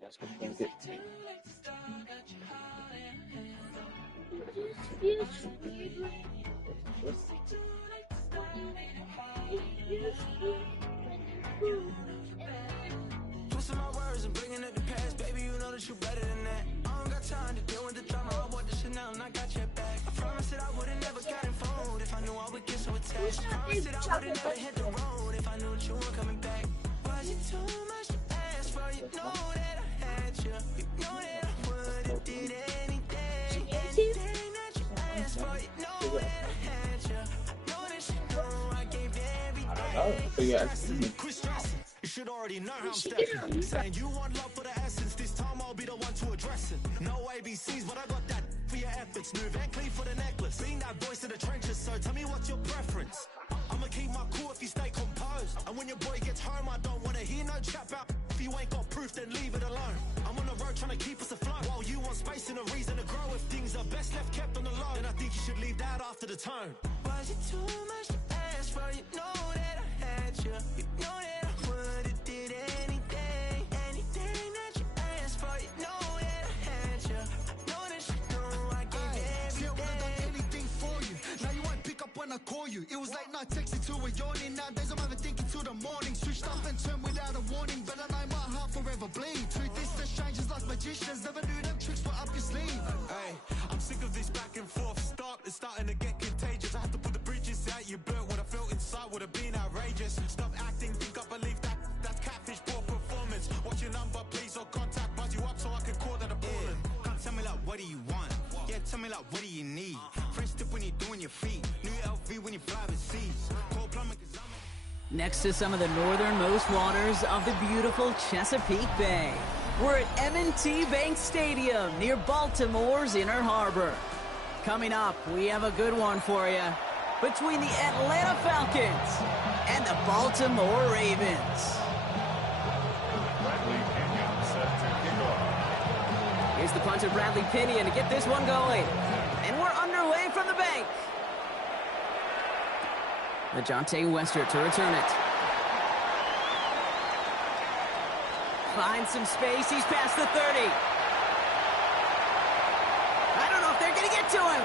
That's good. Thank you. Twisting my words and bringing up the past, baby, you know that you better than that. I don't got time to deal with the drama. I bought the Chanel and I got your back. I promised that I would've never gotten phone if I knew I would get so attached. I promised that I would've never hit the road if I knew that you weren't coming back. Was it too much to ask for? You know that I had you. You know that I would've did anything that you asked for. You know that I had you. I know that you know I gave everything. Quit stressing. You should already know how I'm stepping. Saying you want love for the essence. This time I'll be the one to address it. No ABCs, but I got that for your efforts. Smooth and clean for the necklace. Being that voice of the trenches, so tell me what's your preference. I'ma keep my cool if you stay composed. And when your boy gets home, I don't wanna hear no chat about. If you ain't got proof, then leave it alone. I'm on the road trying to keep us afloat. While you want space and a reason to grow. If things are best left kept on the low, then I think you should leave that after the tone. Was it too much to ask for? You know that I had you. You know that I would've did anything that you asked for. You know that I had you. I know that you know I gave everything. See, I would've done anything for you. Now you won't pick up when I call you. It was late night texting till we're yawning. Nowadays I'm overthinking till the morning. Switched up and turned without a warning, but I know my heart forever bleed. Truth is, the strangers like magicians. Never knew them tricks were up your sleeve. Hey, I'm sick of this back and forth. It's starting to get contagious. I had to put the bridges out. You burnt what I felt inside would have been outrageous. Stop acting, think I believe that. That's catfish, poor performance. Watch your number, please, or contact. Buzz you up so I can call that a ballin'. Can't tell me like, what do you want? Yeah, tell me like, what do you need? French tip when you're doing your feet. New LV when you fly overseas. Cold plumbing 'cause I'm Next to some of the northernmost waters of the beautiful Chesapeake Bay, we're at M&T Bank Stadium near Baltimore's Inner Harbor. Coming up, we have a good one for you between the Atlanta Falcons and the Baltimore Ravens. Bradley Pinion set to kick off. Here's the punter, Bradley Pinion, to get this one going. And we're underway from the bank. LeJontay Westert to return it. Finds some space. He's past the 30. I don't know if they're going to get to him.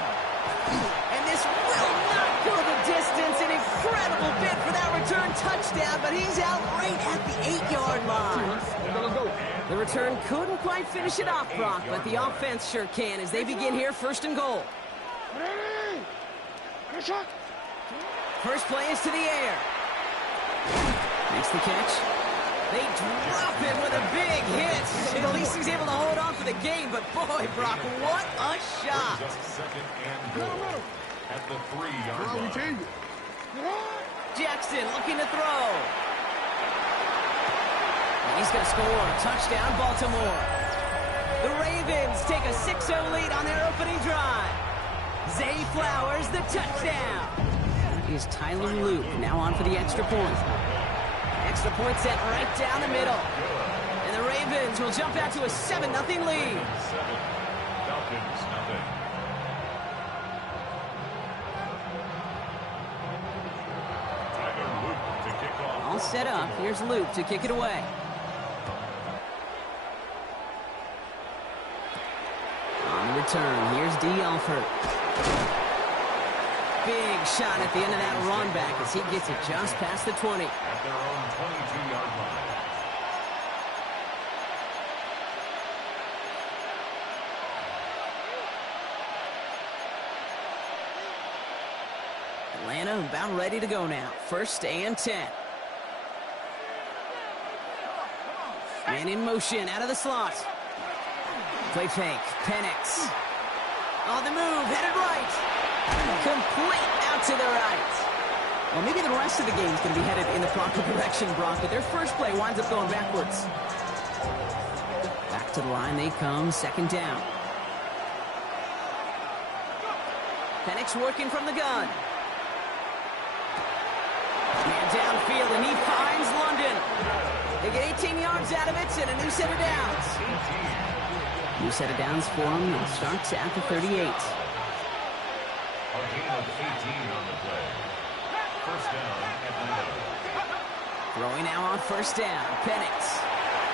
And this will not go the distance. An incredible bid for that return touchdown, but he's out right at the 8-yard line. The return couldn't quite finish it off, Brock, but the offense sure can as they begin here, first and goal. First play is to the air. Makes the catch. They drop him with a big hit. And at least he's able to hold on for the game. But boy, Brock, what a shot. Second and goal at the 3-yard line. Jackson looking to throw. And he's going to score. Touchdown, Baltimore. The Ravens take a 6-0 lead on their opening drive. Zay Flowers, the touchdown. Is Tyler Luke now on for the extra point. Extra point set right down the middle. And the Ravens will jump out to a 7-0 lead. Falcons, nothing. Tyler Luke to kick off. All set up. Here's Luke to kick it away. On the return, here's D. Alford. Big shot at the end of that run back as he gets it just past the 20. At their own 22-yard line. Atlanta about ready to go now. First and 10. Man in motion out of the slot. Play fake. Penix. On the move. Headed right. Complete out to the right. Well, maybe the rest of the game is going to be headed in the proper direction, Brock, but their first play winds up going backwards. Back to the line they come, second down. Penix working from the gun. Man downfield, and he finds London. They get 18 yards out of it and a new set of downs. New set of downs for him. It starts at the 38. A gain of 18 on the play. First down, Atlanta. Throwing now on first down. Penix.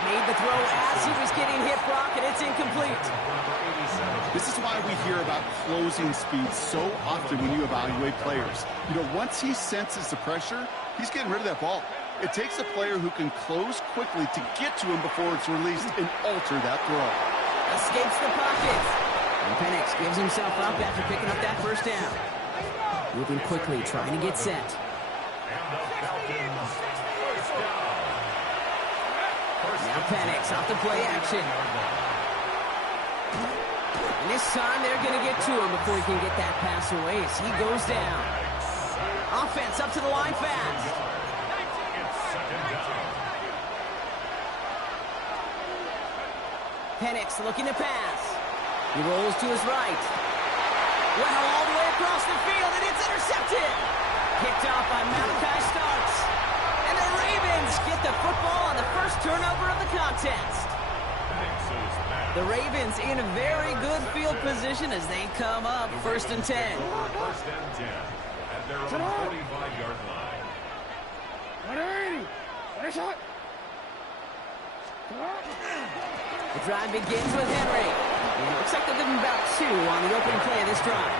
Made the throw as he was getting hit, Brock, and it's incomplete. This is why we hear about closing speed so often when you evaluate players. You know, once he senses the pressure, he's getting rid of that ball. It takes a player who can close quickly to get to him before it's released and alter that throw. Escapes the pocket. And Penix gives himself up after picking up that first down. Moving quickly, trying to get set. Now Penix off the play action. And this time they're going to get to him before he can get that pass away as he goes down. Offense up to the line fast. Penix looking to pass. He rolls to his right. Well, all the way across the field, and it's intercepted. Picked off by Malachi Starks. And the Ravens get the football on the first turnover of the contest. The Ravens in a very good field position as they come up 1st and 10. First and 10 at their own 45-yard line. The drive begins with Henry. And it looks like they're giving about 2 on the opening play of this drive.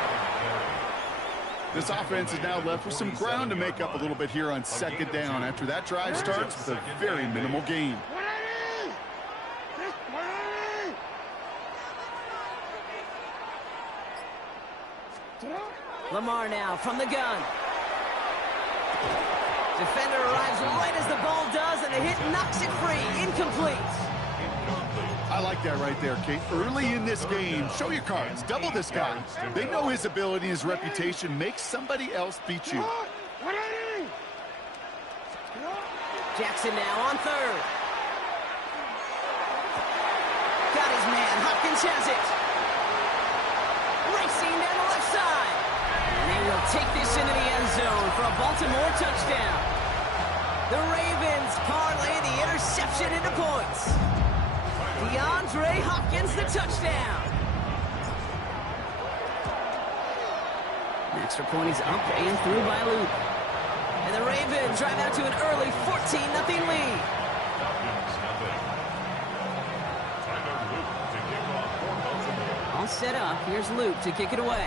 This offense is now left with some ground to make up a little bit here on 2nd down after that drive starts with a very minimal gain. Lamar now from the gun. Defender arrives right as the ball does, and the hit knocks it free. Incomplete. I like that right there, Kate. Early in this game, show your cards. Double this guy. They know his ability and his reputation makes somebody else beat you. Jackson now on 3rd. Got his man. Hopkins has it. Racing down the left side. And they will take this into the end zone for a Baltimore touchdown. The Ravens parlay the interception into points. DeAndre Hopkins, the touchdown. An extra point is up and through by Luke. And the Ravens drive out to an early 14-0 lead. All set up. Here's Luke to kick it away.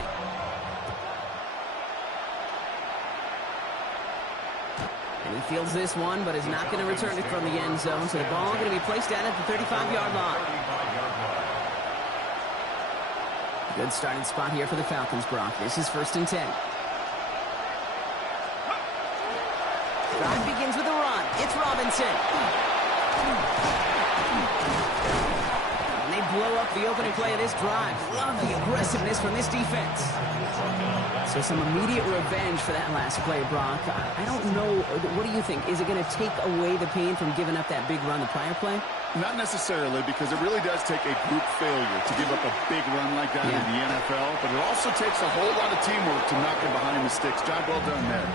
And he fields this one, but is not going to return it from the end zone. So the ball going to be placed down at the 35-yard line. Good starting spot here for the Falcons, Brock. This is 1st and 10. Drive begins with a run. It's Robinson. And they blow up the opening play of this drive. Love the aggressiveness from this defense. So some immediate revenge for that last play, Brock. I don't know. What do you think? Is it going to take away the pain from giving up that big run the prior play? Not necessarily, because it really does take a group failure to give up a big run like that in the NFL, but it also takes a whole lot of teamwork to knock him behind the sticks. Job well done there.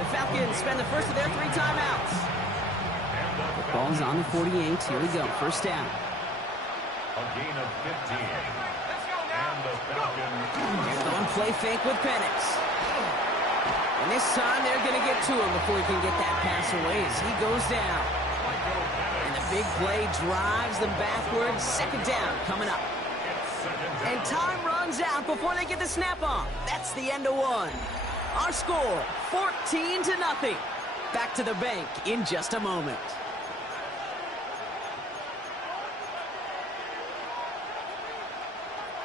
The Falcons spend the first of their 3 timeouts. The ball's on the 48. Here we go. First down. A gain of 15. And the Falcons. Going play fake with Penix. And this time they're going to get to him before he can get that pass away as he goes down. And the big play drives them backwards. 2nd down coming up. And time runs out before they get the snap on. That's the end of 1. Our score, 14-0. Back to the bank in just a moment.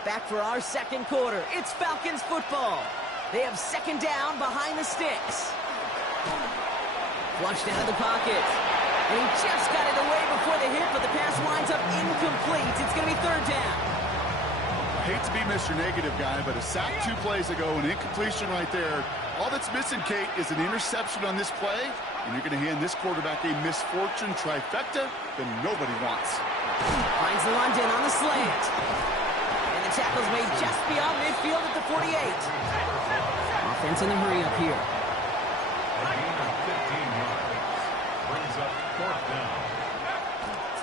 Back for our 2nd quarter. It's Falcons football. They have 2nd down behind the sticks. Flushed out of the pocket. And he just got it away before the hit, but the pass winds up incomplete. It's going to be 3rd down. I hate to be Mr. Negative guy, but a sack 2 plays ago, an incompletion right there. All that's missing, Kate, is an interception on this play, and you're going to hand this quarterback a misfortune trifecta that nobody wants. Finds London on the slant. And the tackle's made just beyond midfield at the 48. Offense in the hurry up here. A gain of 15 yards. Brings up 4th down.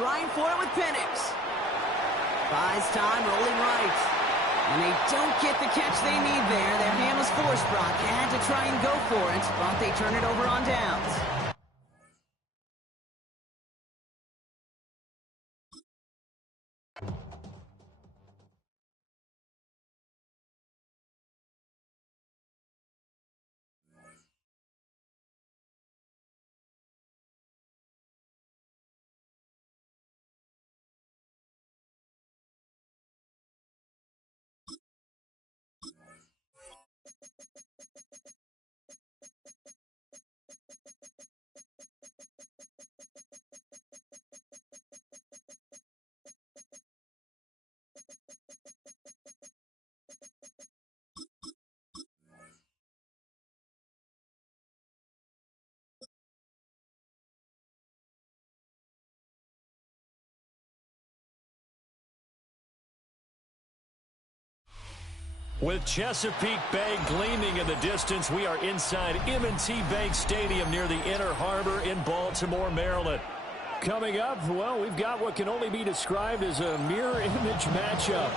Trying for it with Penix. Buys time, rolling right. And they don't get the catch they need there. Their hand was forced, Brock. Had to try and go for it, but they turn it over on downs. With Chesapeake Bay gleaming in the distance, we are inside M&T Bank Stadium near the Inner Harbor in Baltimore, Maryland. Coming up, well, we've got what can only be described as a mirror image matchup,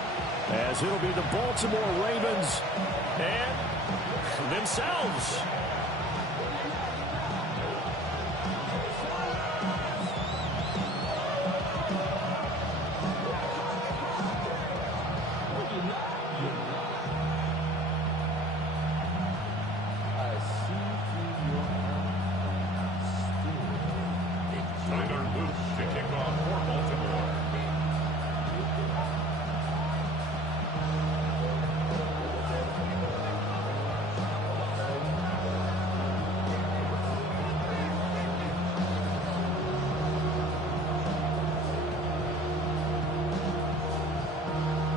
as it'll be the Baltimore Ravens and themselves.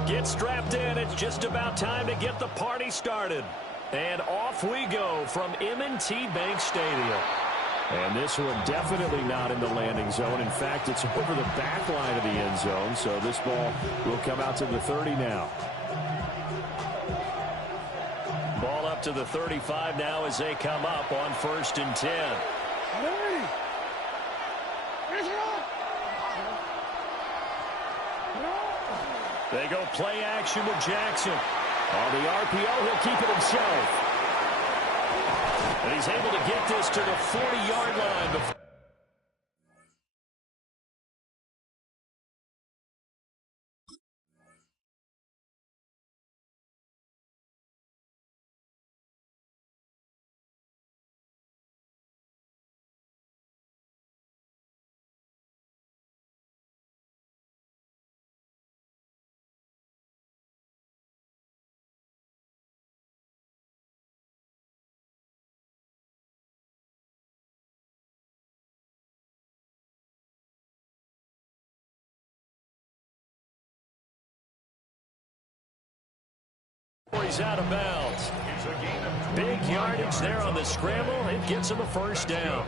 Get strapped in. It's just about time to get the party started. And off we go from M&T Bank Stadium. And this one definitely not in the landing zone. In fact, it's over the back line of the end zone. So this ball will come out to the 30 now. Ball up to the 35 now as they come up on 1st and 10. They go play action with Jackson. On the RPO, he'll keep it himself. And he's able to get this to the 40-yard line before. He's out of bounds. Big yardage there on the scramble. It gets him a first down.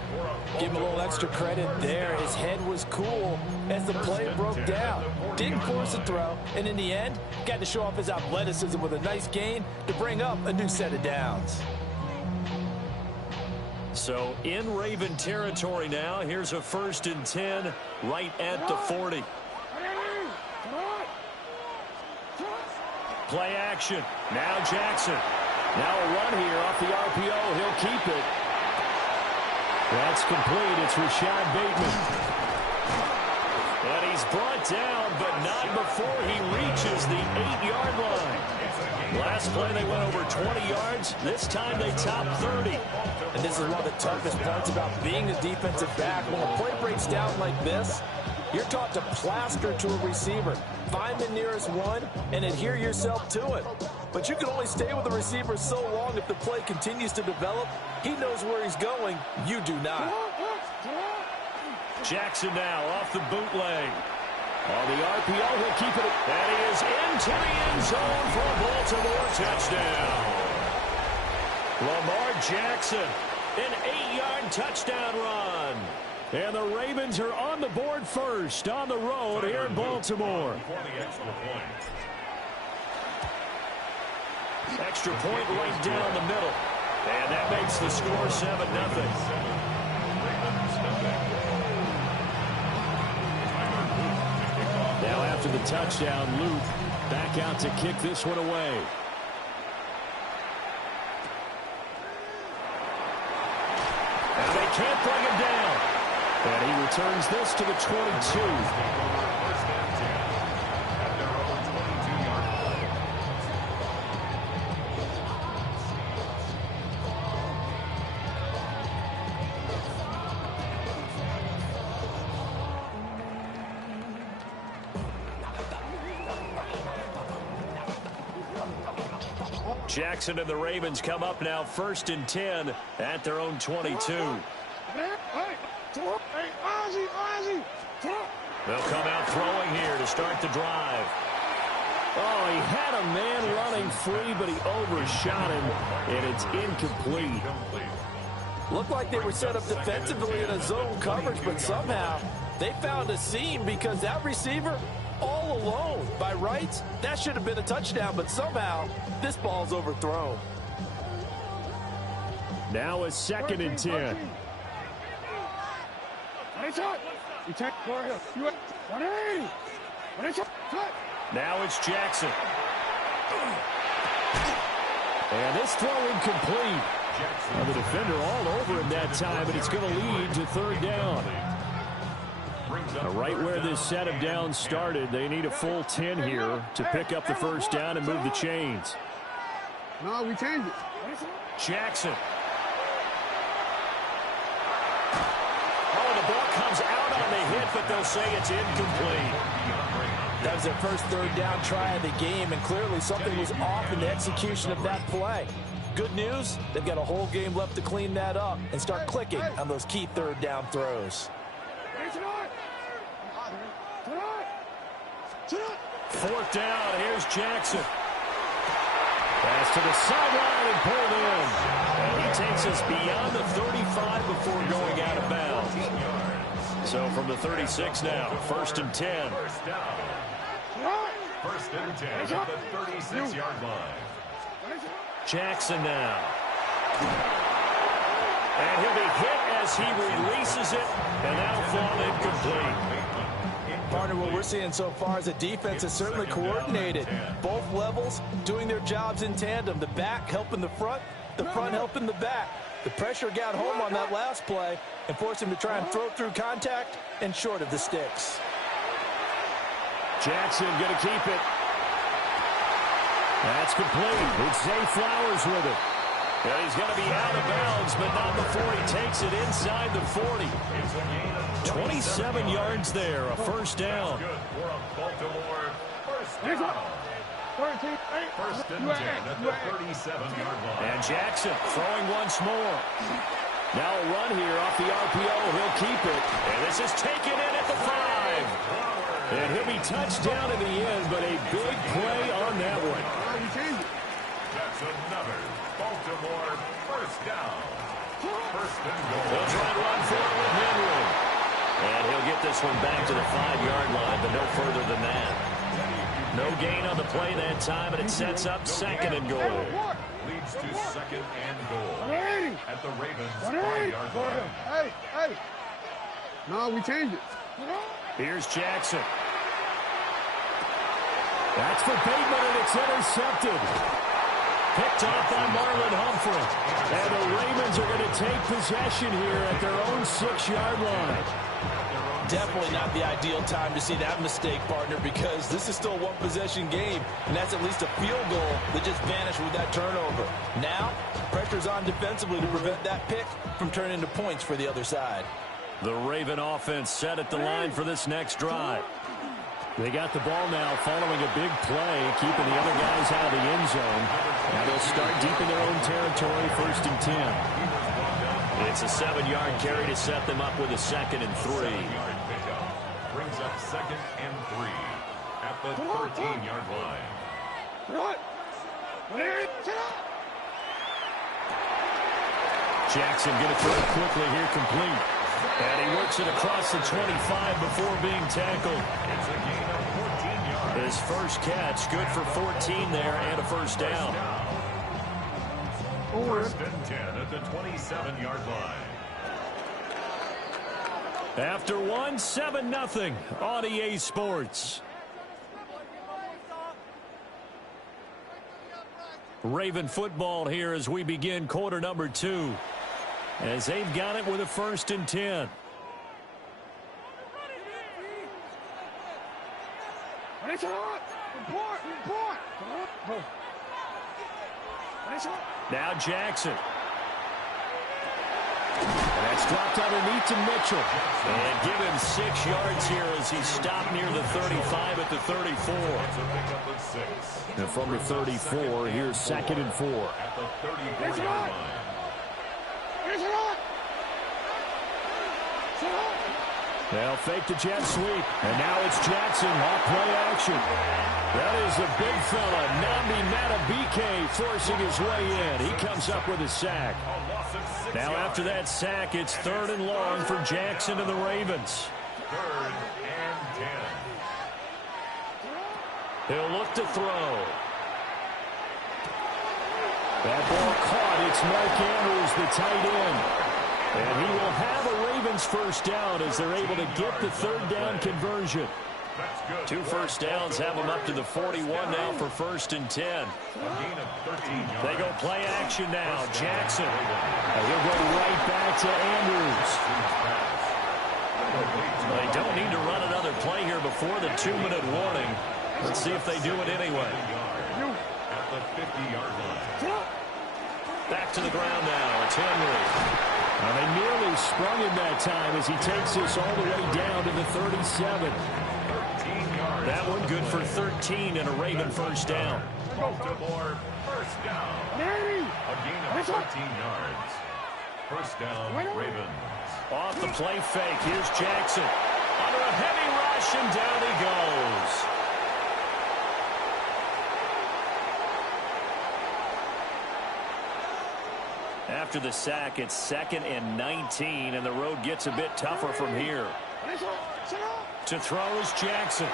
Give him a little extra credit there. His head was cool as the play broke down. Didn't force a throw, and in the end, got to show off his athleticism with a nice gain to bring up a new set of downs. So in Raven territory now, here's a 1st and 10 right at the 40. Play action. Now Jackson. Now a run here off the RPO. He'll keep it. That's complete. It's Rashad Bateman. And he's brought down, but not before he reaches the 8-yard line. Last play they went over 20 yards. This time they top 30. And this is one of the toughest parts about being a defensive back. When a play breaks down like this, you're taught to plaster to a receiver. Find the nearest one and adhere yourself to it. But you can only stay with the receiver so long if the play continues to develop. He knows where he's going. You do not. Jackson now off the bootleg. On the RPO, he'll keep it. And he is into the end zone for a Baltimore touchdown. Lamar Jackson, an 8-yard touchdown run. And the Ravens are on the board first on the road here in Baltimore. Extra point right down the middle. And that makes the score 7-0. Now after the touchdown, Luke back out to kick this one away. And they can't bring him down. And he returns this to the 22. Jackson and the Ravens come up now 1st and 10 at their own 22. They'll come out throwing here to start the drive. Oh, he had a man running free, but he overshot him, and it's incomplete. Looked like they were set up defensively in a zone coverage, but somehow they found a seam because that receiver all alone. By rights, that should have been a touchdown, but somehow this ball's overthrown. Now a 2nd and 10. Now it's Jackson. And this throw incomplete. Now the defender all over him that time, and it's going to lead to 3rd down. Right where this set of downs started, they need a full 10 here to pick up the 1st down and move the chains. No, we changed it. Jackson. Oh, the ball comes out on the hit, but they'll say it's incomplete. That was their first 3rd down try of the game, and clearly something was off in the execution of that play. Good news, they've got a whole game left to clean that up and start clicking on those key 3rd down throws. 4th down, here's Jackson. Pass to the sideline and pulled in. And he takes us beyond the 35 before going out of bounds. So from the 36 now, 1st and 10. 1st and 10 at the 36-yard line. Jackson now. And he'll be hit as he releases it, and that'll fall incomplete. Partner, what we're seeing so far is the defense is certainly coordinated. Both levels doing their jobs in tandem. The back helping the front helping the back. The pressure got home on that last play and forced him to try and throw through contact and short of the sticks. Jackson going to keep it. That's complete. It's Zay Flowers with it. And he's going to be out of bounds, but not before he takes it inside the 40. 27 yards there, a 1st down. Good for a Baltimore 1st down. 1st and 10 at the 37-yard line. And Jackson throwing once more. Now a run here off the RPO. He'll keep it. And this is taken in at the 5. And he'll be touched down in the end, but a big play on that one. That's another Baltimore 1st down. 1st and goal. They'll try and run for it with Henry. And he'll get this one back to the 5-yard line, but no further than that. No gain on the play that time, and it sets up 2nd and goal. Leads to 2nd and goal at the Ravens 5-yard line. Hey. No, we changed it. Here's Jackson. That's for Bateman, and it's intercepted. Picked off by Marlon Humphrey. And the Ravens are going to take possession here at their own 6-yard line. Definitely not the ideal time to see that mistake, partner, because this is still a one-possession game, and that's at least a field goal that just vanished with that turnover. Now, pressure's on defensively to prevent that pick from turning into points for the other side. The Raven offense set at the line for this next drive. They got the ball now following a big play, keeping the other guys out of the end zone. Now they'll start deep in their own territory, 1st and 10. It's a 7-yard carry to set them up with a 2nd and 3. Brings up 2nd and 3 at the 13-yard line. Jackson going to throw it quickly here, complete. And he works it across the 25 before being tackled. It's a gain of 14 yards. His first catch, good for 14 there and a 1st down. 1st and 10 at the 27-yard line. After one, 7-0 on EA Sports. Raven football here as we begin quarter number 2. As they've got it with a 1st and 10. Now Jackson. That's dropped underneath to Mitchell. And give him 6 yards here as he stopped near the 35 at the 34. And from the 34, here's 2nd and 4. At the 34-yard line. They'll fake the jet sweep. And now it's Jackson off play action. That is a big fella, Nnamdi Madubuike, forcing his way in. He comes up with a sack. Now after that sack, it's 3rd and long for Jackson and the Ravens. 3rd and 10. He'll look to throw. That ball caught. It's Mark Andrews, the tight end. And he will have a Ravens first down as they're able to get the 3rd down conversion. 2 first downs have them up to the 41 now for 1st and 10. They go play action now. Jackson. And he'll go right back to Andrews. They don't need to run another play here before the 2-minute warning. Let's see if they do it anyway. At the 50-yard line. Back to the ground now. It's Henry. They nearly sprung him that time as he takes this all the way down to the 37. That one good for 13 and a Raven first down. Baltimore first down. A gain of 13 yards. First down, Ravens. Off the play fake. Here's Jackson. Under a heavy rush, and down he goes. After the sack, it's 2nd and 19, and the road gets a bit tougher from here. To throw is Jackson.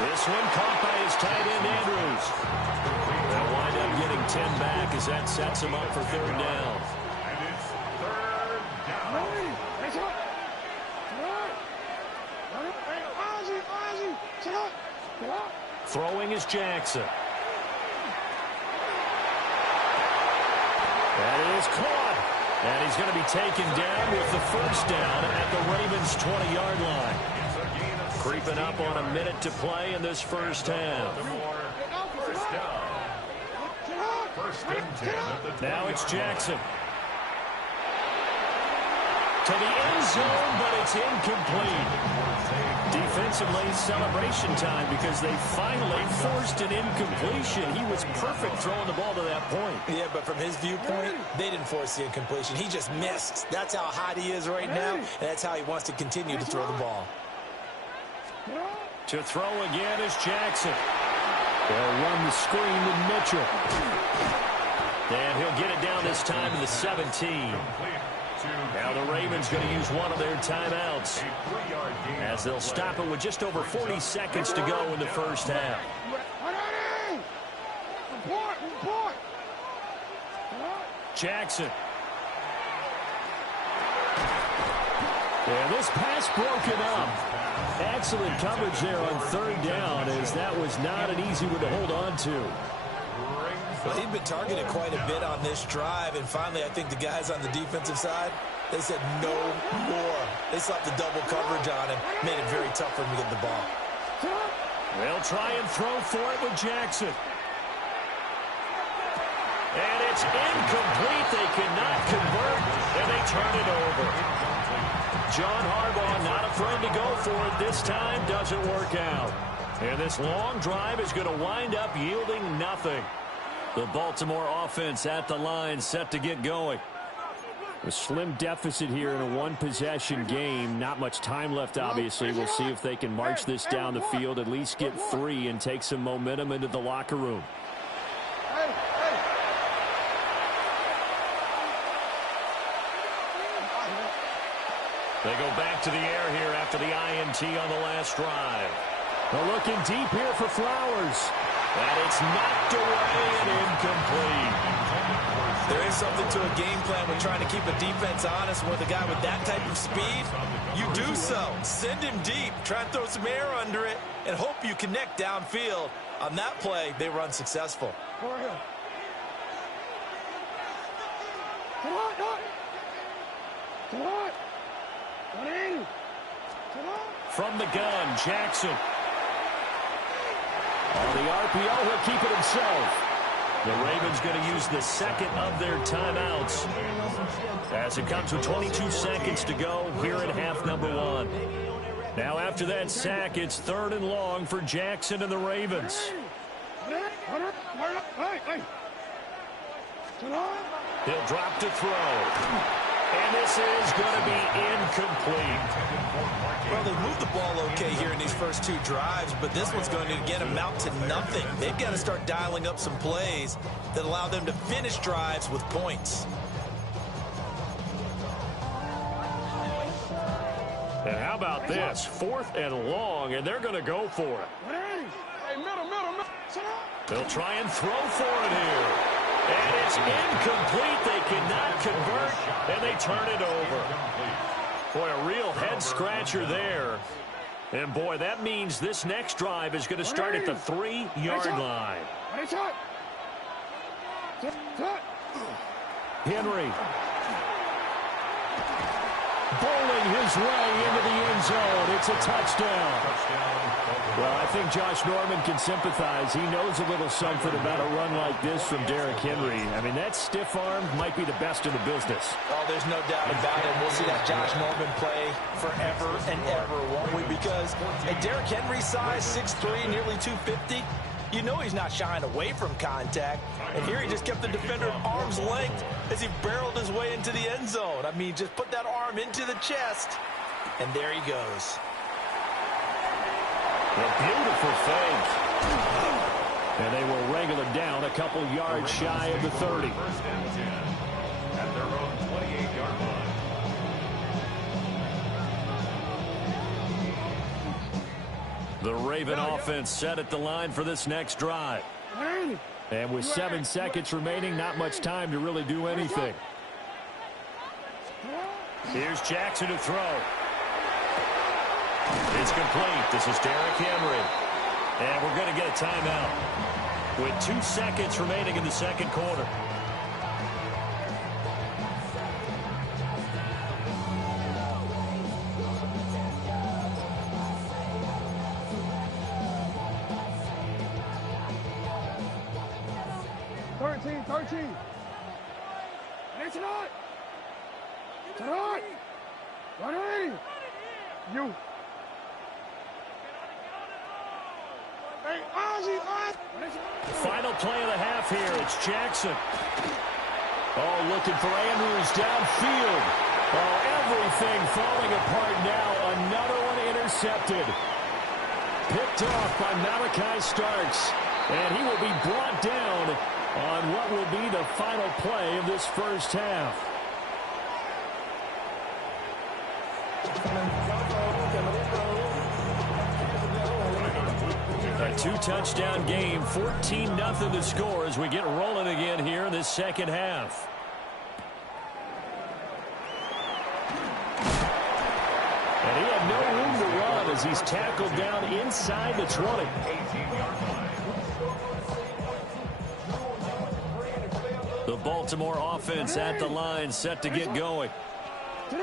This one caught by his tight end, Andrews. They'll wind up getting 10 back as that sets him up for 3rd down. And it's 3rd down. Throwing is Jackson. That is caught. And he's going to be taken down with the first down at the Ravens' 20-yard line. Creeping up on a minute to play in this first half. First down. 1st and 10 at the 20. Now it's Jackson. To the end zone, but it's incomplete. Defensively, celebration time because they finally forced an incompletion. He was perfect throwing the ball to that point. Yeah, but from his viewpoint, they didn't force the incompletion. He just missed. That's how hot he is right now, and that's how he wants to continue to throw the ball. To throw again is Jackson. They'll run the screen to Mitchell. And he'll get it down this time to the 17. Now the Ravens going to use one of their timeouts as they'll stop it with just over 40 seconds to go in the first half. Jackson. And this pass broken up. Excellent coverage there on 3rd down as that was not an easy one to hold on to. Well, he'd been targeted quite a bit on this drive, and finally I think the guys on the defensive side, they said no more. They slapped the double coverage on him, made it very tough for him to get the ball. They'll try and throw for it with Jackson. And it's incomplete. They cannot convert, and they turn it over. John Harbaugh not afraid to go for it this time. Doesn't work out. And this long drive is going to wind up yielding nothing. The Baltimore offense at the line set to get going. A slim deficit here in a one-possession game. Not much time left, obviously. We'll see if they can march this down the field, at least get 3 and take some momentum into the locker room. They go back to the air here after the INT on the last drive. They're looking deep here for Flowers. And it's knocked away and incomplete. There is something to a game plan with trying to keep a defense honest with a guy with that type of speed. You do so. Send him deep. Try and throw some air under it and hope you connect downfield. On that play, they were unsuccessful. From the gun, Jackson. On the RPO, he'll keep it himself. The Ravens going to use the second of their timeouts as it comes with 22 seconds to go here in half number 1. Now after that sack, it's 3rd and long for Jackson and the Ravens. He'll drop to throw. And this is going to be incomplete. Well, they moved the ball okay here in these first 2 drives, but this one's going to, again, amount to nothing. They've got to start dialing up some plays that allow them to finish drives with points. And how about this? 4th and long, and they're going to go for it. They'll try and throw for it here. And it's incomplete. They cannot convert, and they turn it over. Boy, a real head-scratcher there. And, boy, that means this next drive is going to start at the 3-yard line. Henry. Bowling his way into the end zone. It's a touchdown. Well, I think Josh Norman can sympathize. He knows a little something about a run like this from Derrick Henry. I mean, that stiff arm might be the best in the business. Oh, there's no doubt about it. We'll see that Josh Norman play forever and ever, won't we? Because at Derrick Henry's size, 6'3", nearly 250, you know he's not shying away from contact. And here he just kept the defender at arm's length as he barreled his way into the end zone. I mean, just put that arm into the chest, and there he goes. A beautiful fake. And they will wrangle it down a couple yards shy of the 30. 1st and 10 at their own 28-yard line. The Raven offense set at the line for this next drive. And with 7 seconds remaining, not much time to really do anything. Here's Jackson to throw. It's complete. This is Derrick Henry. And we're going to get a timeout with 2 seconds remaining in the second quarter. It's not. You. Final play of the half here. It's Jackson. Oh, looking for Andrews downfield. Oh, everything falling apart now. Another one intercepted. Picked off by Malachi Starks. And he will be brought down on what will be the final play of this first half. A 2-touchdown game, 14-0 the score as we get rolling again here in this second half. And he had no room to run as he's tackled down inside the 20. 18-yard line. The Baltimore offense at the line, set to get going.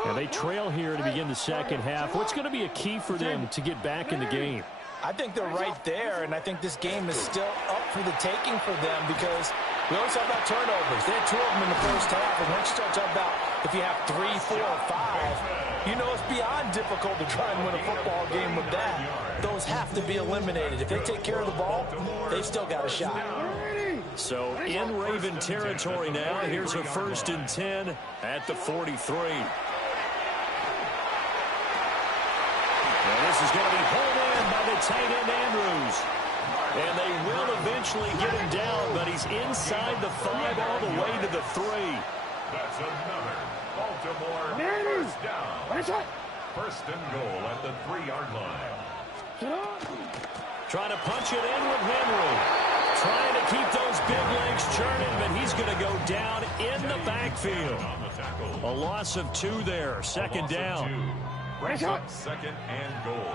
And they trail here to begin the second half. What's going to be a key for them to get back in the game? I think they're right there, and I think this game is still up for the taking for them because we always talk about turnovers. They had 2 of them in the first half, and once you start talking about if you have 3, 4, or 5, you know it's beyond difficult to try and win a football game with that. Those have to be eliminated. If they take care of the ball, they've still got a shot. So in Raven territory now, here's a 1st and 10 at the 43. And this is going to be pulled in by the tight end Andrews. And they will eventually get him down, but he's inside the 5 all the way to the 3. That's another Baltimore first down. 1st and goal at the 3-yard line. Trying to punch it in with Henry. Trying to keep those big legs churning, but he's going to go down in the backfield. A loss of 2 there. 2nd down. Brings up 2nd and goal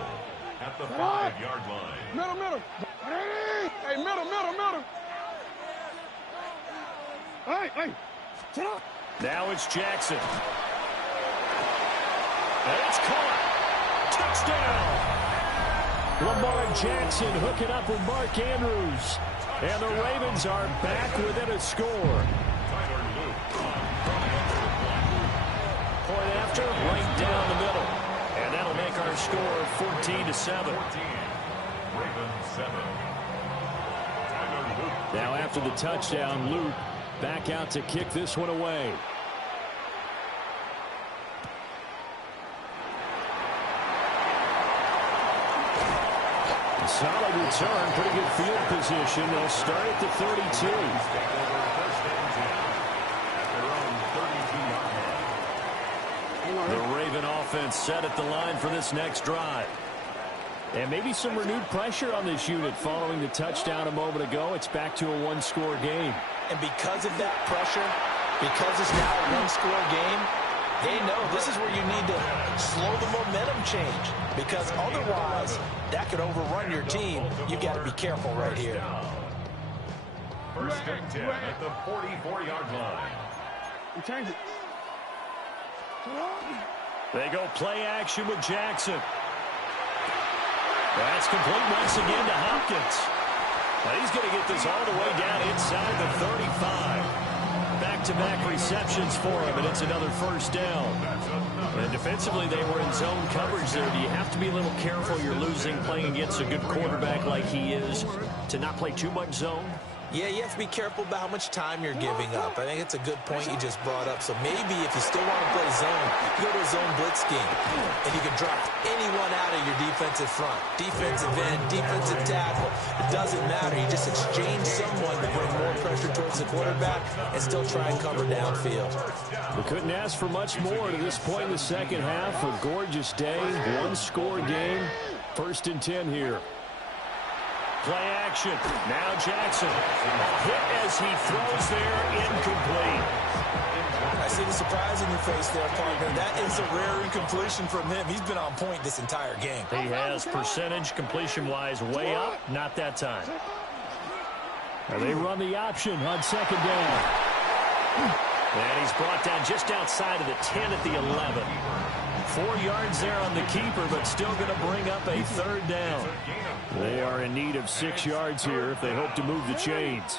at the 5-yard line. Middle. Hey, middle. Hey. Sit up. Now it's Jackson. And it's caught. Touchdown. Lamar Jackson hooking up with Mark Andrews. And the Ravens are back within a score. Point after, right down the middle. And that'll make our score 14-7. Ravens 7. Now after the touchdown, Luke back out to kick this one away. Solid return, pretty good field position. They'll start at the 32. The Raven offense set at the line for this next drive. And maybe some renewed pressure on this unit following the touchdown a moment ago. It's back to a one-score game. And because of that pressure, because it's now a one-score game, they know this is where you need to slow the momentum change, because otherwise that could overrun your team. You got to be careful right here. First and 10 at the 44-yard line. You change it. They go play action with Jackson. That's complete once again to Hopkins. Now he's going to get this all the way down inside the 35. Back-to-back receptions for him, and it's another first down. And defensively, they were in zone coverage there. Do you have to be a little careful? You're losing playing against a good quarterback like he is to not play too much zone? Yeah, you have to be careful about how much time you're giving up. I think it's a good point you just brought up. So maybe if you still want to play zone, you go to a zone blitz scheme, and you can drop anyone out of your defensive front. Defensive end, defensive tackle. It doesn't matter. You just exchange someone to bring more pressure towards the quarterback and still try and cover downfield. We couldn't ask for much more to this point in the second half. A gorgeous day, one-score game. First and 10 here. Play action. Now Jackson. Hit as he throws there, incomplete. I see the surprise in your face there, partner. That is a rare incompletion from him. He's been on point this entire game. He has percentage completion-wise way up. Not that time. Now they run the option on second down. And he's brought down just outside of the 10 at the 11. 4 yards there on the keeper, but still going to bring up a third down. They are in need of 6 yards here if they hope to move the chains.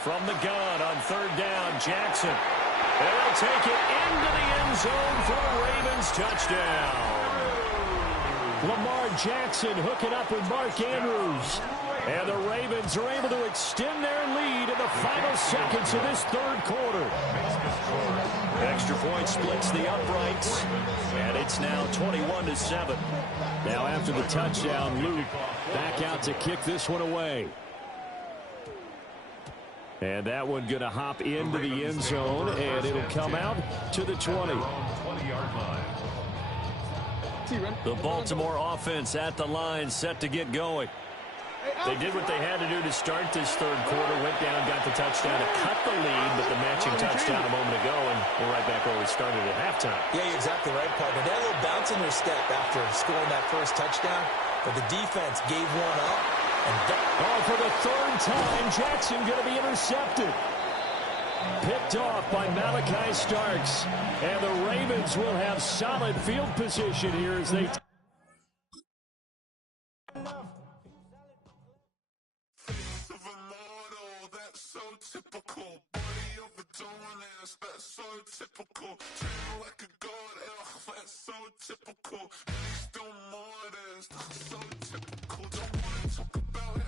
From the gun on third down, Jackson. And he'll take it into the end zone for a Ravens touchdown. Lamar Jackson hooking up with Mark Andrews. And the Ravens are able to extend their lead in the final seconds of this third quarter. Extra point splits the uprights, and it's now 21-7. Now after the touchdown, Luke back out to kick this one away. And that one going to hop into the end zone, and it'll come out to the 20. The Baltimore offense at the line, set to get going. They did what they had to do to start this third quarter, went down, got the touchdown to cut the lead, but the matching touchdown a moment ago, and we're right back where we started at halftime. Yeah, you're exactly right, partner. They had a little bounce in their step after scoring that first touchdown, but the defense gave one up. And for the third time, Jackson going to be intercepted. Picked off by Malachi Starks, and the Ravens will have solid field position here as they... Typical body of a dominance, that's so typical. Train like a god, that's so typical. Please don't modest, so typical. Don't wanna talk about it,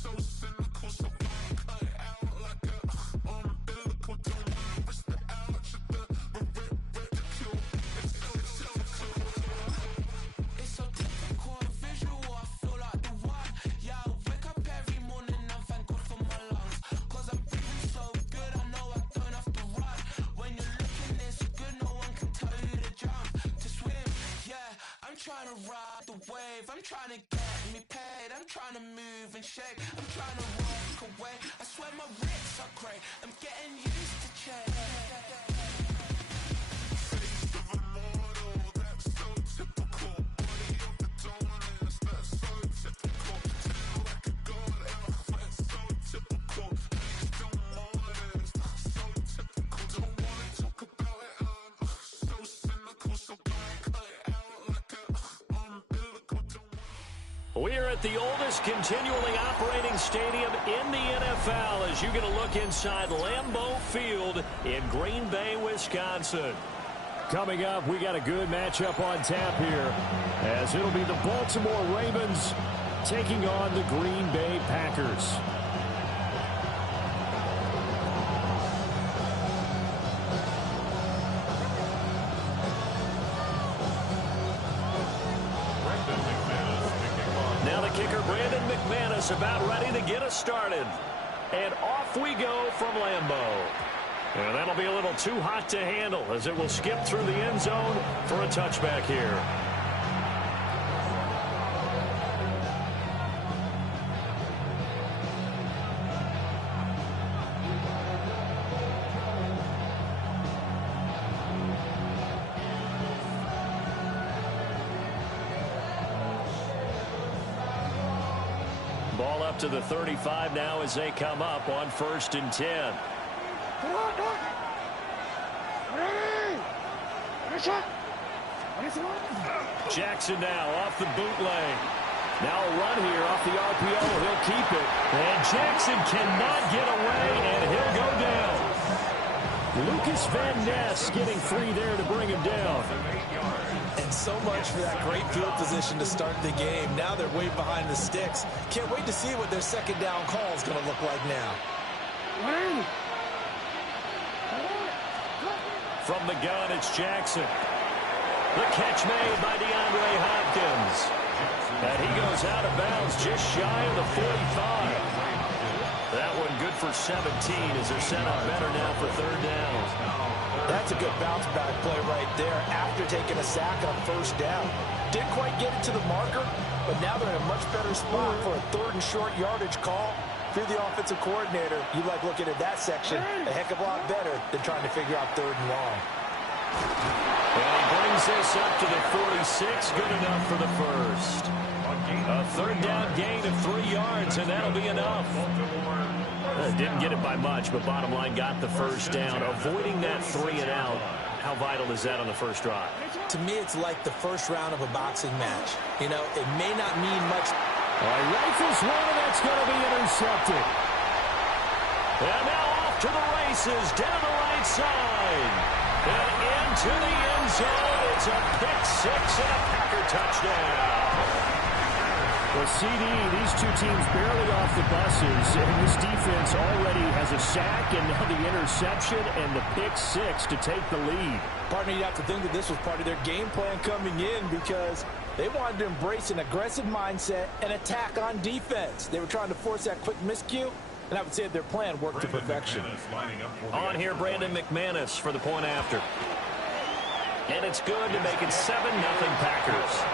so cynical. So far, cut it out like a umbilical. Don't wanna risk the ouch of the ridicule. It's so typical. It's so typical and visual, I feel like the one. Yeah, I wake up every morning and thank God for my lungs. I'm feeling so good, I know I don't have to run. When you're looking this good, no one can tell you to jump, to swim. Yeah, I'm trying to ride the wave, I'm trying to get me paid, I'm trying to move and shake, I'm trying to walk away. I swear my wrists are great, I'm getting used to change. Face of a model, that's so typical. Body of the dominance, that's so typical. Feel like a god, that's so typical. So cynical, so I cut it out like We're at the oldest continually operating stadium in the NFL as you get a look inside Lambeau Field in Green Bay, Wisconsin. Coming up, we got a good matchup on tap here as it'll be the Baltimore Ravens taking on the Green Bay Packers. About ready to get us started. And off we go from Lambeau. And that'll be a little too hot to handle as it will skip through the end zone for a touchback here. Ball up to the 35 now as they come up on 1st and 10. Jackson now off the bootleg. Now a run here off the RPO. He'll keep it. And Jackson cannot get away, and he'll go down. Lucas Van Ness getting 3 there to bring him down. And so much for that great field position to start the game. Now they're way behind the sticks. Can't wait to see what their second down call is going to look like now. From the gun, it's Jackson. The catch made by DeAndre Hopkins. And he goes out of bounds just shy of the 45. That one good for 17 as they're set up better now for 3rd down. That's a good bounce back play right there after taking a sack on 1st down. Didn't quite get it to the marker, but now they're in a much better spot for a 3rd and short yardage call. If you're the offensive coordinator, you like looking at that section a heck of a lot better than trying to figure out 3rd and long. And he brings this up to the 46, good enough for the first. A 3rd down gain of 3 yards, and that'll be enough. Didn't get it by much, but bottom line got the 1st down. Avoiding that 3 and out, how vital is that on the first drive? To me, it's like the first round of a boxing match. You know, it may not mean much. Rifles one, and that's going to be intercepted. And now off to the races, down the right side. And into the end zone. It's a pick 6 and a Packer touchdown. Well, CD, these two teams barely off the buses, and this defense already has a sack and now the interception and the pick 6 to take the lead. Partner, you have to think that this was part of their game plan coming in because they wanted to embrace an aggressive mindset and attack on defense. They were trying to force that quick miscue, and I would say their plan worked to perfection. On here, Brandon McManus for the point after. And it's good to make it 7-0 Packers.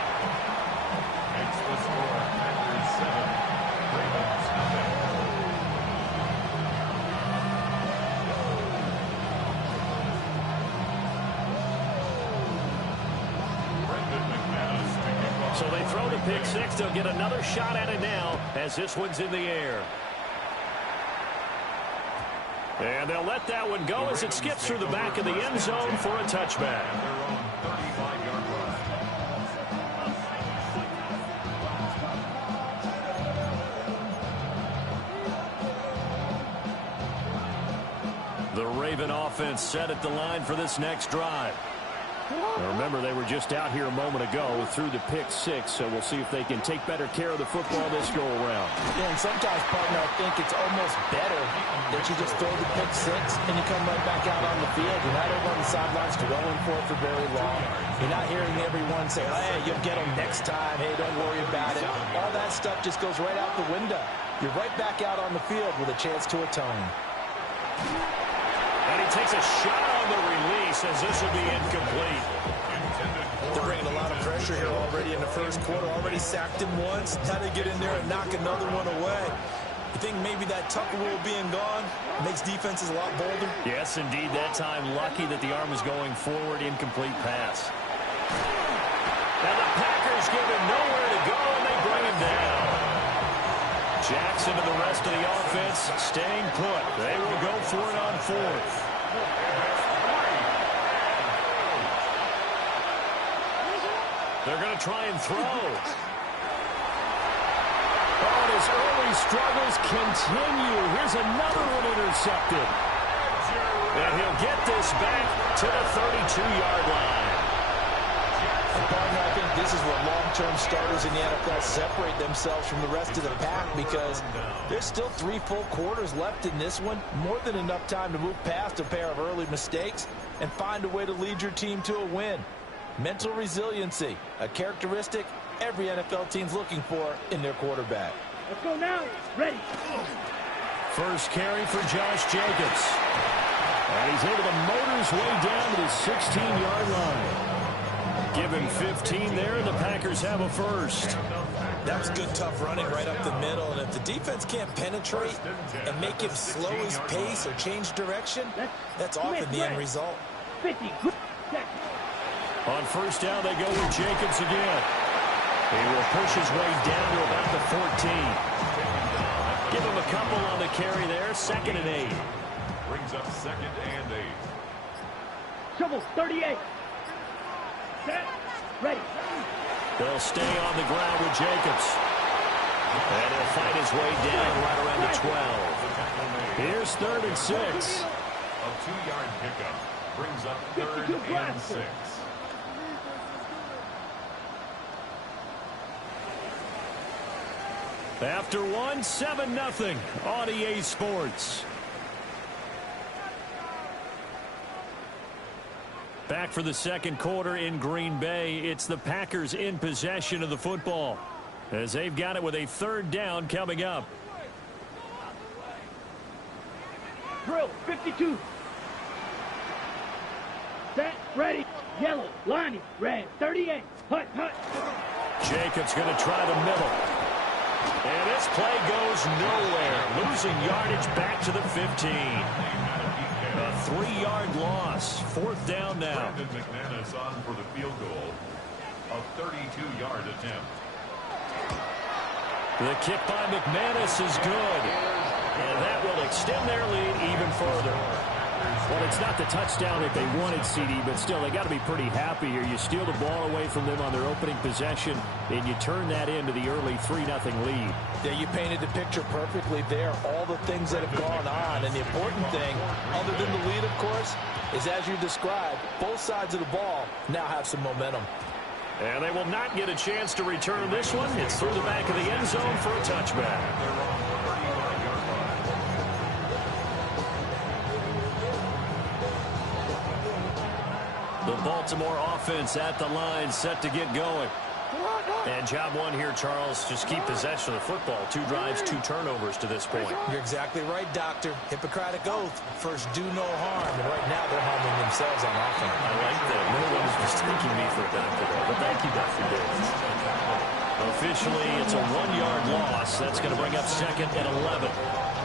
So they throw the pick 6. They'll get another shot at it now as this one's in the air. And they'll let that one go as it skips through the back of the end zone for a touchback. The Raven offense set at the line for this next drive. Now remember, they were just out here a moment ago through the pick 6, so we'll see if they can take better care of the football this go-around. Yeah, and sometimes, partner, I think it's almost better that you just throw the pick 6 and you come right back out on the field. You're not over on the sidelines dwelling for it for very long. You're not hearing everyone say, hey, you'll get them next time. Hey, don't worry about it. All that stuff just goes right out the window. You're right back out on the field with a chance to atone. And he takes a shot on the release as this will be incomplete. They're bringing a lot of pressure here already in the first quarter. Already sacked him once. Now they get in there and knock another one away. You think maybe that Tucker rule being gone makes defenses a lot bolder? Yes, indeed. That time, lucky that the arm was going forward. Incomplete pass. Now the Packers give him nowhere to go, and they bring him down. Jackson and the rest of the offense staying put. They will go for it on 4th. They're going to try and throw. his early struggles continue. Here's another one intercepted. And he'll get this back to the 32-yard line. Partner, I think this is where long-term starters in the NFL separate themselves from the rest of the pack, because there's still 3 full quarters left in this one. More than enough time to move past a pair of early mistakes and find a way to lead your team to a win. Mental resiliency, a characteristic every NFL team's looking for in their quarterback. Let's go now. Ready. First carry for Josh Jacobs. And he's able to motor his way down to the 16-yard line. Give him 15 there, and the Packers have a first. That was good, tough running right up the middle. And if the defense can't penetrate and make him slow his pace or change direction, that's often the end result. 50. On first down, they go with Jacobs again. He will push his way down to about the 14. Give him a couple on the carry there. 2nd and 8. Brings up 2nd and 8. Shovel, 38. Set. Ready. They'll stay on the ground with Jacobs. And he'll fight his way down right around the 12. Here's 3rd and 6. A 2-yard pickup. Brings up 3rd and 6. After one, 7-0 on EA Sports. Back for the second quarter in Green Bay. It's the Packers in possession of the football, as they've got it with a 3rd down coming up. Drill, 52. Set, ready. Yellow, lining, red, 38. Hut, hut. Jacobs going to try the middle. And this play goes nowhere. Losing yardage back to the 15. A 3-yard loss. 4th down now. Brandon McManus on for the field goal. A 32-yard attempt. The kick by McManus is good. And that will extend their lead even further. Well, it's not the touchdown that they wanted, CD, but still, they got to be pretty happy here. You steal the ball away from them on their opening possession, and you turn that into the early 3-0 lead. Yeah, you painted the picture perfectly there. All the things that have gone on, and the important thing, other than the lead, of course, is as you described, both sides of the ball now have some momentum. And they will not get a chance to return this one. It's through the back of the end zone for a touchback. The Baltimore offense at the line, set to get going. And job one here, Charles, just keep possession of the football. 2 drives, 2 turnovers to this point. You're exactly right, Doctor. Hippocratic oath. First, do no harm. And right now, they're harming themselves on offense. I like that. No one is mistaking me for a doctor, though. But thank you, Dr. Davis. Officially, it's a 1-yard loss. That's going to bring up 2nd and 11.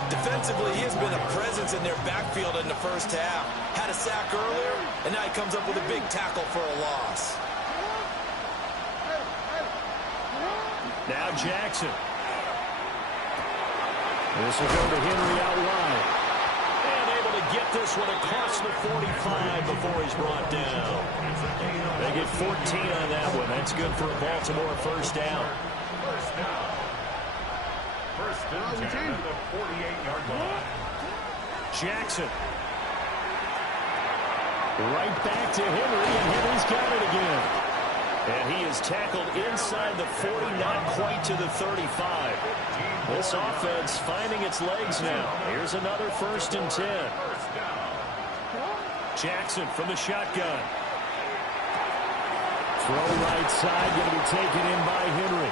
Defensively, he has been a presence in their backfield in the first half. Had a sack earlier, and now he comes up with a big tackle for a loss. Now Jackson. This will go to Henry out wide. And able to get this one across the 45 before he's brought down. They get 14 on that one. That's good for a Baltimore first down. First and 10 at the 48-yard line. Jackson. Right back to Henry, and Henry's got it again. And he is tackled inside the 40, not quite to the 35. This offense finding its legs now. Here's another 1st and 10. Jackson from the shotgun. Throw right side, going to be taken in by Henry.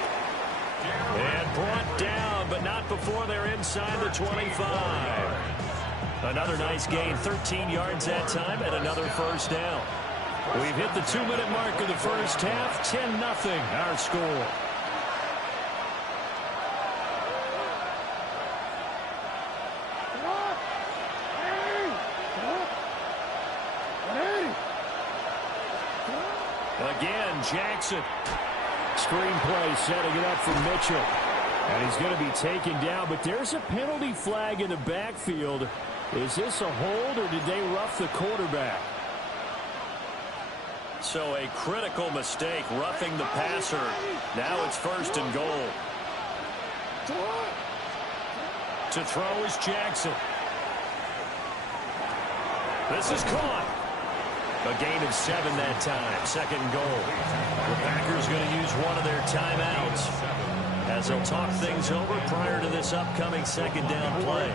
And brought down, but not before they're inside the 25. Another nice gain, 13 yards that time, and another first down. We've hit the 2-minute mark of the first half. 10-0 our score. Again, Jackson. Screen play setting it up for Mitchell. And he's going to be taken down, but there's a penalty flag in the backfield. Is this a hold, or did they rough the quarterback? So a critical mistake, roughing the passer. Now it's 1st and goal. To throw is Jackson. This is caught. A gain of 7 that time. Second and goal. The Packers going to use one of their timeouts as they'll talk things over prior to this upcoming second down play.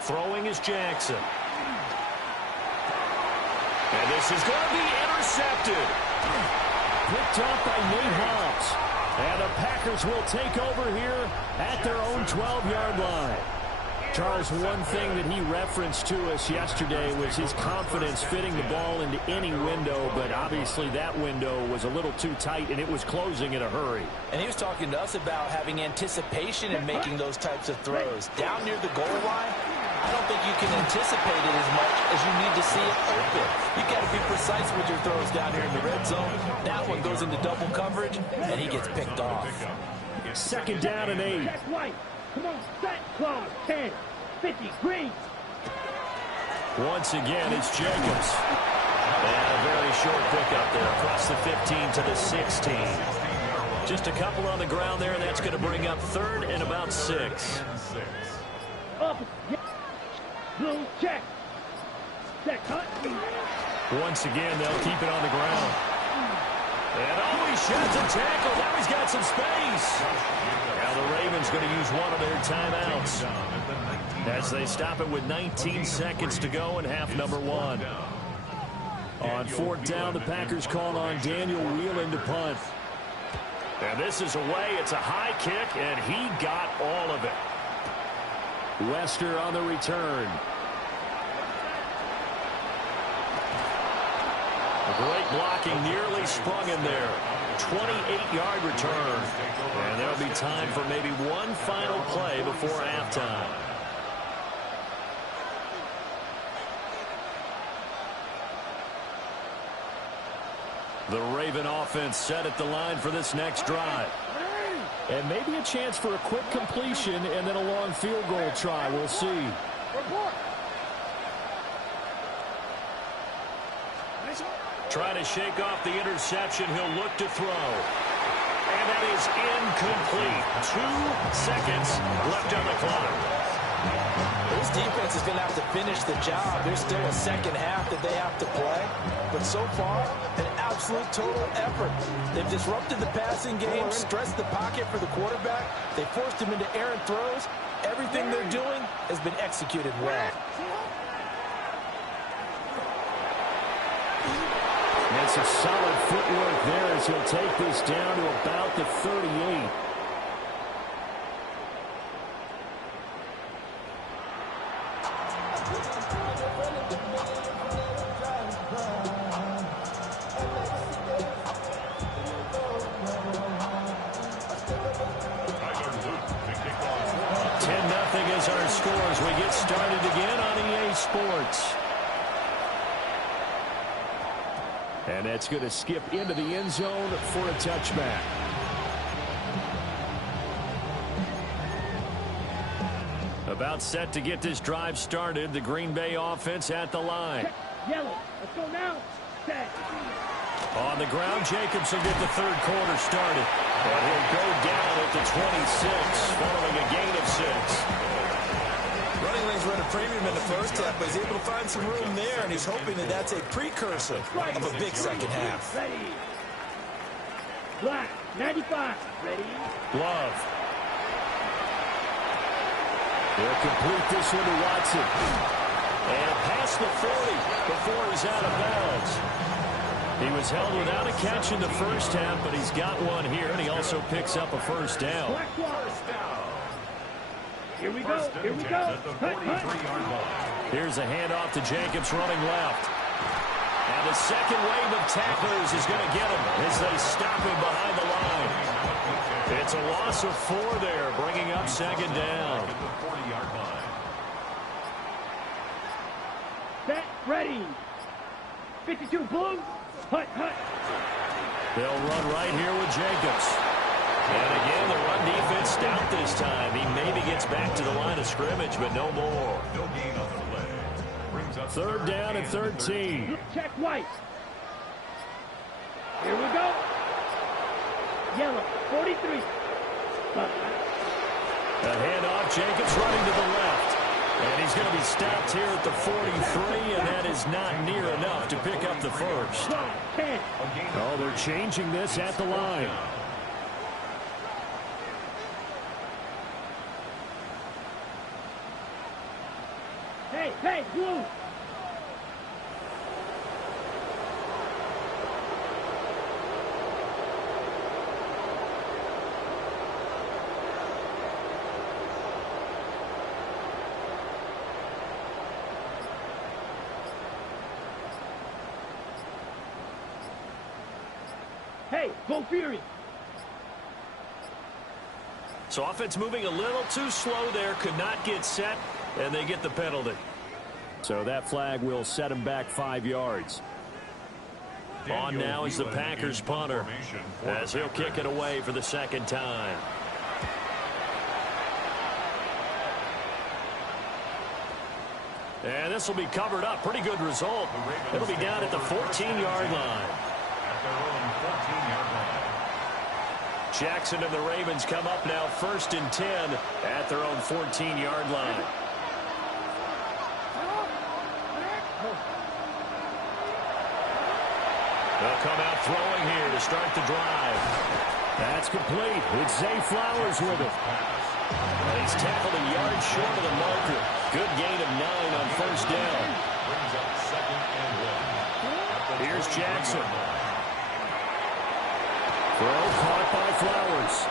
Throwing is Jackson. And this is going to be intercepted. Picked off by Nate Hobbs. And the Packers will take over here at their own 12-yard line. Charles, one thing that he referenced to us yesterday was his confidence fitting the ball into any window, but obviously that window was a little too tight, and it was closing in a hurry. And he was talking to us about having anticipation in making those types of throws. Down near the goal line, I don't think you can anticipate it as much as you need to see it open. You got to be precise with your throws down here in the red zone. That one goes into double coverage, and he gets picked off. Second down and 8. Check right. Come on, set, close, 10, 50, green. Once again, it's Jacobs. And a very short pickup there across the 15 to the 16. Just a couple on the ground there, and that's going to bring up 3rd and about 6. Up, blue, check. Set, cut. Once again, they'll keep it on the ground. And he sheds a tackle. Now he's got some space. Now the Ravens going to use one of their timeouts as they stop it with 19 seconds to go in half number 1. On 4th down, the Packers call on Daniel Whelan to punt. And this is away. It's a high kick, and he got all of it. Wester on the return. Great blocking, nearly sprung in there. 28-yard return. And there'll be time for maybe one final play before halftime. The Raven offense set at the line for this next drive. And maybe a chance for a quick completion and then a long field goal try. We'll see. Trying to shake off the interception. He'll look to throw. And that is incomplete. 2 seconds left on the clock. This defense is going to have to finish the job. There's still a second half that they have to play. But so far, an absolute total effort. They've disrupted the passing game, stressed the pocket for the quarterback. They forced him into errant throws. Everything they're doing has been executed well. And some solid footwork there as he'll take this down to about the 38. Our scores. We get started again on EA Sports. And that's going to skip into the end zone for a touchback. About set to get this drive started. The Green Bay offense at the line. Yellow. Let's go now. Set. On the ground, Jacobs will get the third quarter started. And he'll go down at the 26, following a gain of 6. Running lanes were at a premium in the first half, but he's able to find some room there, and he's hoping that that's a precursor of a big second half. Ready. Black, 95. Ready. Love. They'll complete this one to Watson. And past the 40 before he's out of bounds. He was held without a catch in the first half, but he's got one here, and he also picks up a first down. Here we go. Here we go. Here's a handoff to Jacobs running left. And the second wave of tacklers is going to get him as they stop him behind the line. It's a loss of 4 there, bringing up second down. Set, ready. 52 blue. Hut, hut. They'll run right here with Jacobs. And again, the run defense stout this time. He maybe gets back to the line of scrimmage, but no more. No gain on the play. Brings up 3rd down and 13. Check white. Here we go. Yellow, 43. A handoff, Jacobs running to the left. And he's going to be stopped here at the 43, and that is not near enough to pick up the first. Oh, they're changing this at the line. Hey, blue. Hey, go Fury! So offense moving a little too slow there, could not get set, and they get the penalty. So that flag will set him back 5 yards. On now is the Packers punter, as he'll kick it away for the second time. And this will be covered up. Pretty good result. It'll be down at the 14-yard line. Jackson and the Ravens come up now 1st and 10 at their own 14-yard line. They'll come out throwing here to start the drive. That's complete. It's Zay Flowers with it. And he's tackled a yard short of the marker. Good gain of 9 on 1st down. Here's Jackson. Throw caught by Flowers.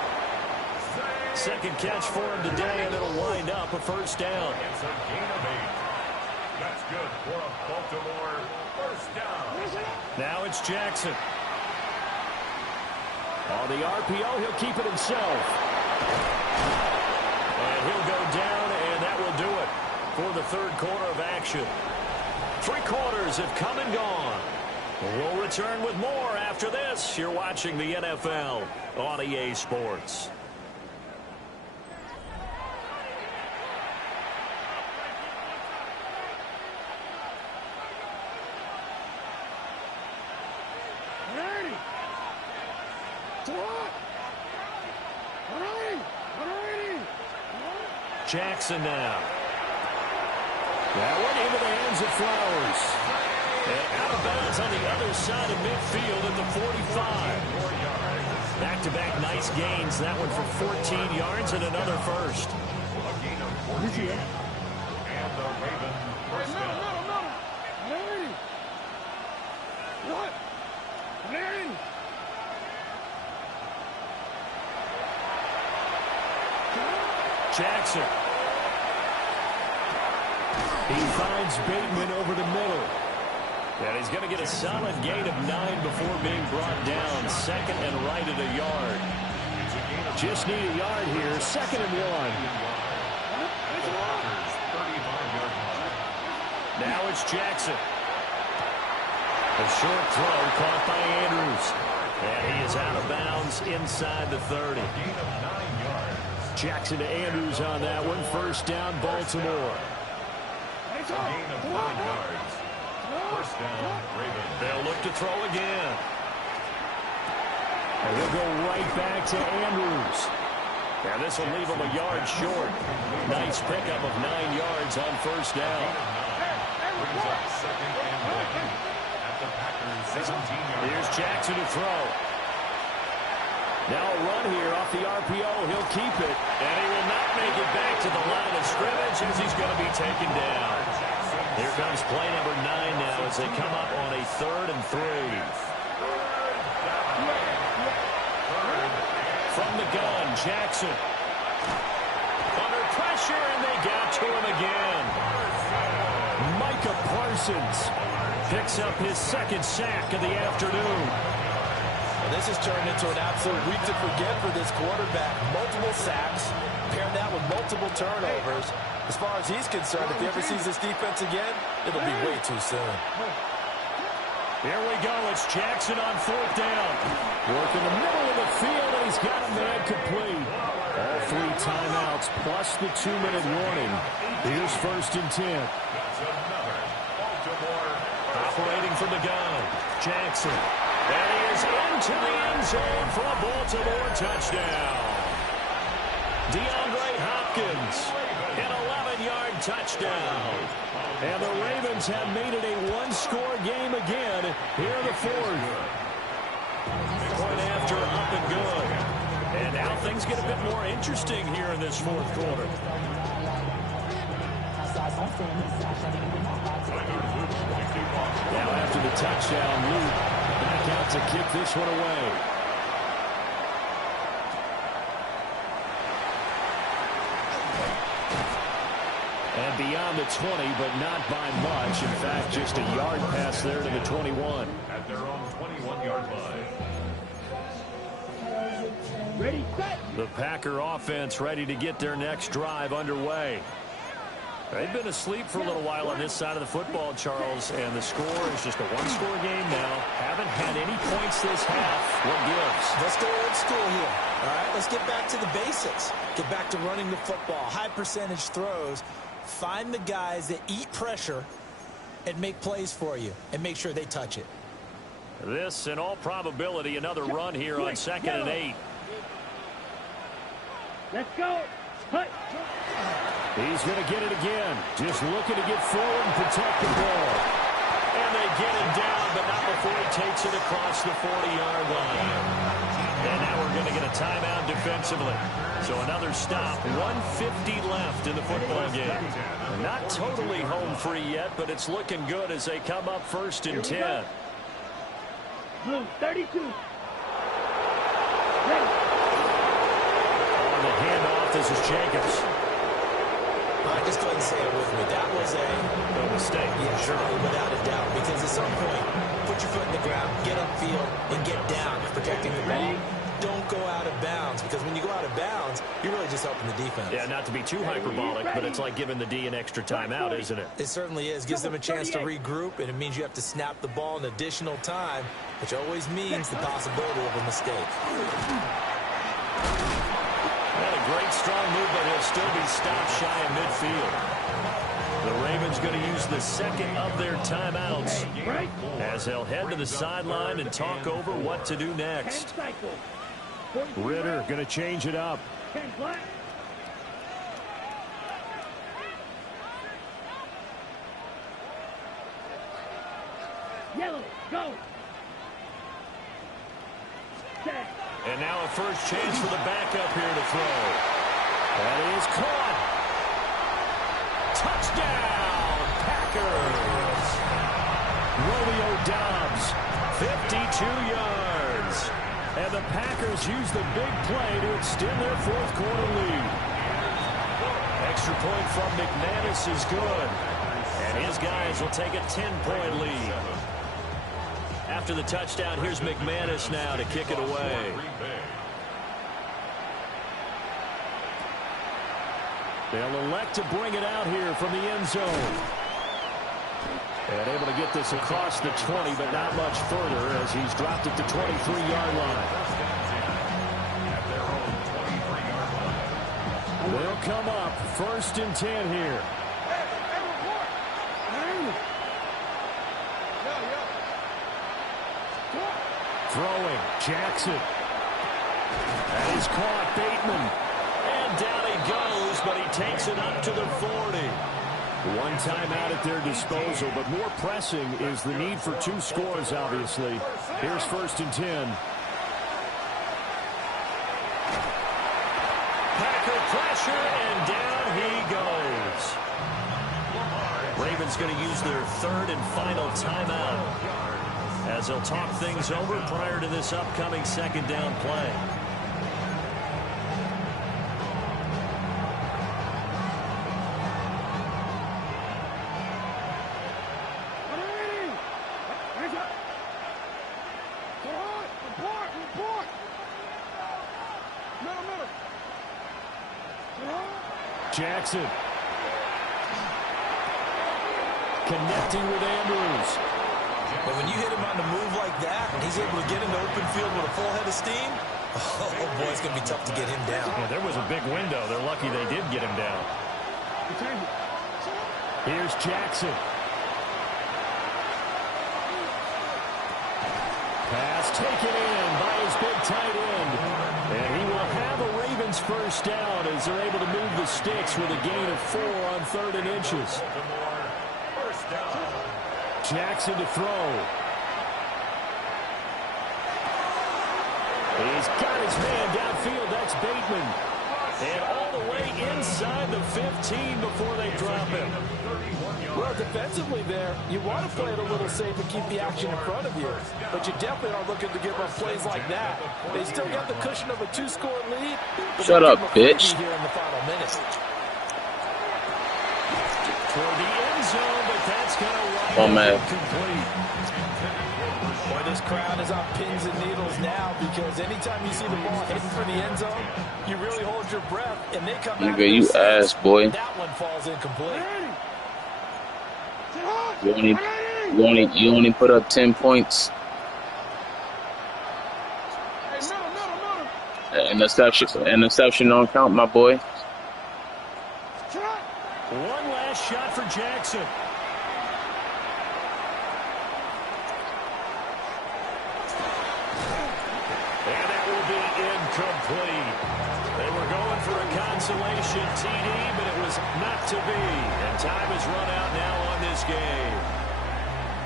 Second catch for him today, and it'll wind up a 1st down. It's a gain of 8. That's good for a Baltimore 1st down. Now it's Jackson. On the RPO, he'll keep it himself. And he'll go down, and that will do it for the 3rd quarter of action. 3 quarters have come and gone. We'll return with more after this. You're watching the NFL on EA Sports. Jackson now. That went into the hands of Flowers. And out of bounds on the other side of midfield at the 45. Back-to-back nice gains. That one for 14 yards and another first. A gain of 14. And the Ravens 1st down. Jackson. He finds Bateman over the middle. And he's going to get a solid gain of 9 before being brought down. 2nd and right at a yard. Just need a yard here. 2nd and 1. Now it's Jackson. A short throw caught by Andrews. And he is out of bounds inside the 30. Jackson to Andrews on that one. 1st down, Baltimore. A gain of 5 yards. 1st down, Ravens. They'll look to throw again. And he'll go right back to Andrews. And this will leave him a yard short. Nice pickup of 9 yards on 1st down. Brings up 2nd and 1 at the Packers 17-yard. Here's Jackson to throw. Now a run here off the RPO. He'll keep it. And he will not make it back to the line of scrimmage as he's going to be taken down. Here comes play number 9 now as they come up on a 3rd and 3. From the gun, Jackson. Under pressure, and they got to him again. Micah Parsons picks up his 2nd sack of the afternoon. And this has turned into an absolute week to forget for this quarterback. Multiple sacks, paired that with multiple turnovers. As far as he's concerned, if he ever sees this defense again, it'll be way too soon. Here we go. It's Jackson on 4th down. Work in the middle of the field, and he's got a man complete. All 3 timeouts plus the 2-minute warning. Here's 1st and 10. That's another Baltimore. Operating from the gun. Jackson. And he is into the end zone for a Baltimore touchdown. DeAndre Hopkins, an 11-yard touchdown. And the Ravens have made it a one-score game again here in the fourth. Point after, up and good. And now things get a bit more interesting here in this fourth quarter. Now after the touchdown, Luke back out to kick this one away. And beyond the 20, but not by much. In fact, just a yard pass there to the 21. At their own 21-yard line. Ready, set. The Packer offense ready to get their next drive underway. They've been asleep for a little while on this side of the football, Charles, and the score is just a one-score game now. Haven't had any points this half. What gives? Let's go old school here. All right, let's get back to the basics. Get back to running the football, high percentage throws. Find the guys that eat pressure and make plays for you and make sure they touch it. This, in all probability, another run here on 2nd and 8. Let's go. Hut. He's going to get it again. Just looking to get forward and protect the ball. And they get him down, but not before he takes it across the 40-yard line. And now we're going to get a timeout defensively. So another stop. 1:50 left in the football game. Not totally home free yet, but it's looking good as they come up 1st and 10. Blue 32. Ready. On the handoff, this is Jacobs. All right, just go ahead and say it with me. That was a mistake. Yeah, sure. Without a doubt. Because at some point, put your foot in the ground, get upfield, and get down protecting the ball. Don't go out of bounds, because when you go out of bounds, you're really just helping the defense. Yeah, not to be too hyperbolic, but it's like giving the D an extra timeout, isn't it? It certainly is. Gives them a chance to regroup, and it means you have to snap the ball in additional time, which always means the possibility of a mistake. And a great strong move, but he'll still be stopped shy of midfield. The Ravens going to use the second of their timeouts as they'll head to the sideline and talk over what to do next. Ritter going to change it up. Yellow, go. And now a first chance for the backup here to throw. That is caught. Touchdown, Packers. Romeo Doubs, 52 yards. And the Packers use the big play to extend their fourth quarter lead. Extra point from McManus is good. And his guys will take a 10-point lead. After the touchdown, here's McManus now to kick it away. They'll elect to bring it out here from the end zone. And able to get this across the 20, but not much further as he's dropped it to 23-yard line. They'll come up 1st and 10 here. Throwing, Jackson. That is caught, Bateman. And down he goes, but he takes it up to the 40. One timeout at their disposal, but more pressing is the need for 2 scores, obviously. Here's 1st and 10. Packer pressure, and down he goes. Ravens going to use their 3rd and final timeout as they'll talk things over prior to this upcoming 2nd down play. Jackson. Connecting with Andrews. But when you hit him on the move like that, and he's able to get into open field with a full head of steam, oh boy, it's going to be tough to get him down. Yeah, there was a big window. They're lucky they did get him down. Here's Jackson. Pass taken in by his big tight end. And he will have a Ravens first down as they're able to move the sticks with a gain of 4 on 3rd and inches. Jackson to throw. He's got his man downfield. That's Bateman. And all the way inside the 15 before they drop him. Well, defensively there, you want to play it a little safe and keep the action in front of you. But you definitely aren't looking to give up plays like that. They still got the cushion of a 2-score lead. Shut up, bitch. Here in the final minute. Toward the end zone, but that's going to Oh, man. Boy, this crowd is on pins and needles now because anytime you see the ball hitting for the end zone, you really hold your breath, and they come out. Nigga, you ass, boy. That one falls incomplete. You only put up 10 points. An interception don't count, my boy. One last shot for Jackson. And that will be incomplete. They were going for a consolation TD, but it was not to be. And time is run out now on this game.